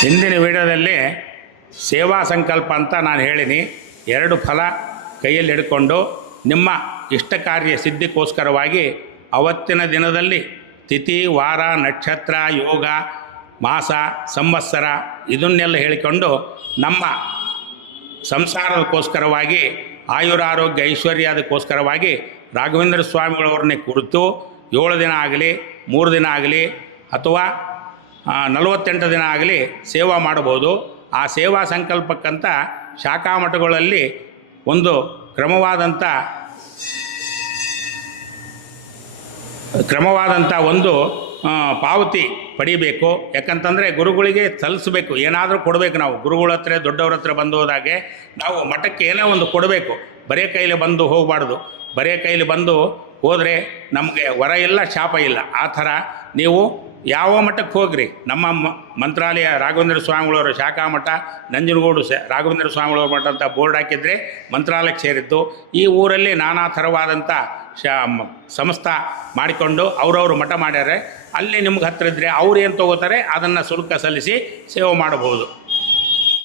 ಹಿಂದಿನ ವಿಡಿಯೋದಲ್ಲಿ ಸೇವಾ ಸಂಕಲ್ಪ ಅಂತ ನಾನು ಹೇಳಿನಿ. 2 ಫಲ ಕೈಯಲ್ಲಿ ಹಿಡ್ಕೊಂಡು ನಿಮ್ಮ ಇಷ್ಟ ಕಾರ್ಯ ಸಿದ್ಧಿಗೋಸ್ಕರವಾಗಿ ಅವತ್ತಿನ ದಿನದಲ್ಲಿ ತಿಥಿ, ವಾರ, ನಕ್ಷತ್ರ, ಯೋಗ, ಮಾಸ, ಸಂವತ್ಸರ ಇದನ್ನೆಲ್ಲ ಹೇಳಿಕೊಂಡು ನಮ್ಮ ಸಂಸಾರಕ್ಕೋಸ್ಕರವಾಗಿ ಆಯುರಾರೋಗ್ಯ ಐಶ್ವರ್ಯದಕ್ಕೋಸ್ಕರವಾಗಿ ರಾಘವೇಂದ್ರ ಸ್ವಾಮಿಗಳವ್ರನ್ನೇ ಕುರಿತು 7 ದಿನ ಆಗಲಿ, 3 ದಿನ ಆಗಲಿ ಅಥವಾ 48 ದಿನ ಆಗಲಿ ಸೇವಾ ಮಾಡಬಹುದು. ಆ ಸೇವಾ ಸಂಕಲ್ಪಕ್ಕಂತ ಶಾಖಾ ಮಠಗಳಲ್ಲಿ ಒಂದು ಕ್ರಮವಾದಂಥ ಒಂದು ಪಾವತಿ ಪಡಿಬೇಕು. ಯಾಕಂತಂದರೆ ಗುರುಗಳಿಗೆ ಸಲ್ಲಿಸಬೇಕು, ಏನಾದರೂ ಕೊಡಬೇಕು. ನಾವು ಗುರುಗಳ ಹತ್ರ ದೊಡ್ಡವ್ರ ಹತ್ರ ಬಂದು ಹೋದಾಗೆ ನಾವು ಮಠಕ್ಕೆ ಏನೋ ಒಂದು ಕೊಡಬೇಕು. ಬರೇ ಕೈಲಿ ಬಂದು ಹೋಗಬಾರ್ದು. ಬರೇ ಕೈಲಿ ಬಂದು ಹೋದರೆ ನಮಗೆ ವರ ಇಲ್ಲ, ಶಾಪ ಇಲ್ಲ. ಆ ಥರ ನೀವು ಯಾವ ಮಠಕ್ಕೆ ಹೋಗ್ರಿ, ನಮ್ಮ ಮಂತ್ರಾಲಯ ರಾಘವೇಂದ್ರ ಸ್ವಾಮಿಗಳವರ ಶಾಖಾ ಮಠ, ನಂಜನಗೂಡು ರಾಘವೇಂದ್ರ ಸ್ವಾಮಿಗಳವ್ರ ಮಠ ಅಂತ ಬೋರ್ಡ್ ಹಾಕಿದರೆ ಮಂತ್ರಾಲಯಕ್ಕೆ ಸೇರಿದ್ದು. ಈ ಊರಲ್ಲಿ ನಾನಾ ಥರವಾದಂಥ ಸಂಸ್ಥಾ ಮಾಡಿಕೊಂಡು ಅವರವರು ಮಠ ಮಾಡ್ಯಾರೆ. ಅಲ್ಲಿ ನಿಮ್ಗೆ ಹತ್ತಿರ ಇದ್ದರೆ ಅವ್ರು ಏನು ತೊಗೋತಾರೆ ಅದನ್ನು ಶುಲ್ಕ ಸಲ್ಲಿಸಿ ಸೇವೆ ಮಾಡಬಹುದು.